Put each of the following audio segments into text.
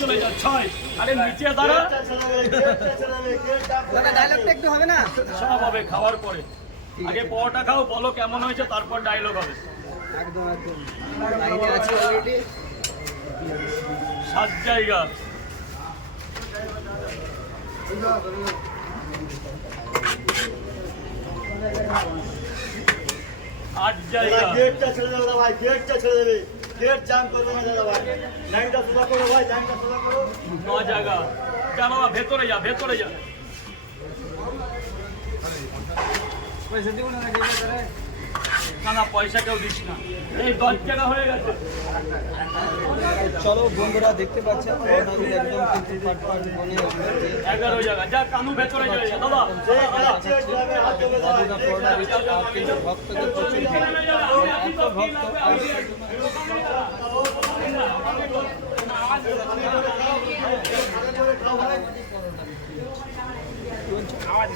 চলে যা 6 আরে নিচে দাঁড়া দাদা ডায়লগটা একটু হবে না? সব হবে খাওয়ার পরে আগে পরোটা খাও বলো কেমন হয়েছে তারপর ডায়লগ হবে একদম একদম লাইনে আছে অলরেডি 7 জায়গা আট জায়গা গেটটা ছেড়ে দেবে ভাই, গেটটা ছেড়ে দেবে, গেট জাম করবে না দাদা ভাই, লাইনটা সোজা করো ভাই, লাইনটা সোজা করো। 9 জায়গা যা বাবা ভেতরে যা ভেতরে যা না না পয়সা কেউ দিস না এই 10 জায়গা হয়ে গেছে চলো বন্ধুরা দেখতে পাচ্ছেন অর্ডারগুলো একদম কিন্তু পাটপাট বনে 11 জায়গা যা কানু ভেতরে চলে যা দাদা দাদুরা পরোটা দিচ্ছে আর কিন্তু ভক্তদের প্রচুর ভিড় এত ভক্ত আর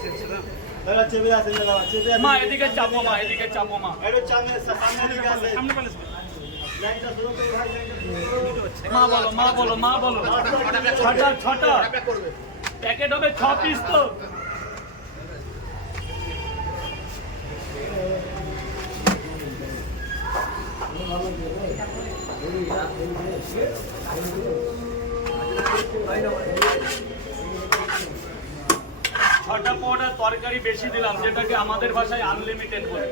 দাদা চেপে আসেন দাদা, চেপে আসেন। মা এদিকে চাপো মা এদিকে চাপো মা একটু সামনে দিকে আসেন। সামনে বলে লাইনটা সোজা করো ভাই, লাইনটা সোজা করো। মা বলো ছটা প্যাকেট হবে 6 পিস তো ছটা পরোটা তরকারি বেশি দিলাম যেটাকে আমাদের ভাষায় আনলিমিটেড বলে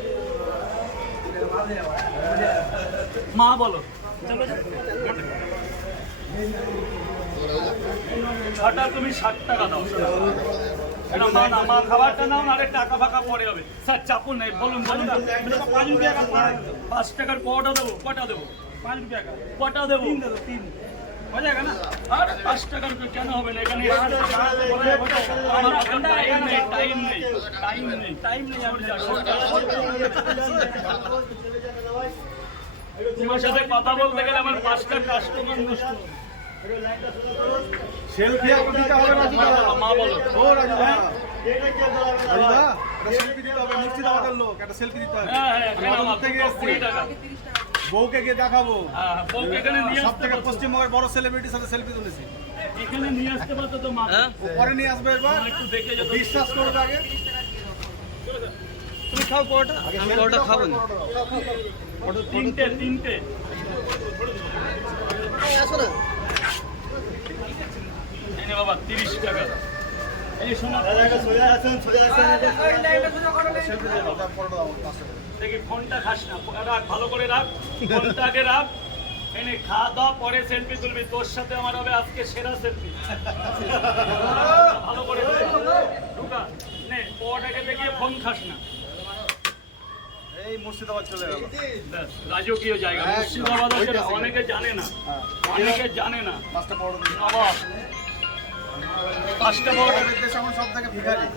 মা বলো ছটা তুমি 60 টাকা দাও এটা মা না মা খাবারটা নাও না আরে টাকা ফাঁকা পরে হবে স্যার চাপুন নেই বলুন 5 রুপিয়া 5 টাকার পরোটা দেবো কটা দেবো 5 রুপিয়া কটা দেবো 3 हो जाएगा ना और 5 টাকার কেন হবে না এখানে আমার টাইম নেই তোমার সাথে কথা বলতে গেলে আমার 5টা কাস্টমার নষ্ট সেলফি এখন দিতে হবে না মা বলো ও রাজু দা, রাজু দা, একটা সেলফি দিতে হবে, মুর্শিদাবাদের লোক, একটা সেলফি দিতে হবে। হ্যাঁ হ্যাঁ আমার থেকে এসছে। 20 টাকা বউকে গিয়ে দেখাবো, হ্যাঁ বউকে এখানে নিয়ে সব আসতে থেকে পারতো। পশ্চিমবঙ্গের বড় সেলিব্রিটির সাথে সেলফি তুলেছি। এখানে নিয়ে আসতে পারতো তো মা ও পরে নিয়ে আসবে একবার, একটু দেখে যেত বিশ্বাস করবে আগে। তুমি খাও পরোটা আমি পরোটা খাবো না তিনটে আসো না এই নে বাবা 30 টাকা এই শোনা দাদা একটা সোজা আছেন, সোজা আছেন। দেখি ফোনটা খাস না রাখ ভালো করে রাখ ফোনটাকে রাখ এনে খাওয়া দাওয়া পরে সেলফি তুলবি তোর সাথে আমার হবে আজকে সেরা সেলফি ভালো করে ঢুকা নে পরটাকে দেখিয়ে ফোন খাস না এই মুর্শিদাবাদ চলে গেল। ব্যাস, রাজকীয় জায়গা মুর্শিদাবাদ আছে অনেকে জানে না পাঁচটা বড় দিন। আবার 5টা বড় দেশ এখন সব থেকে ভিখারি।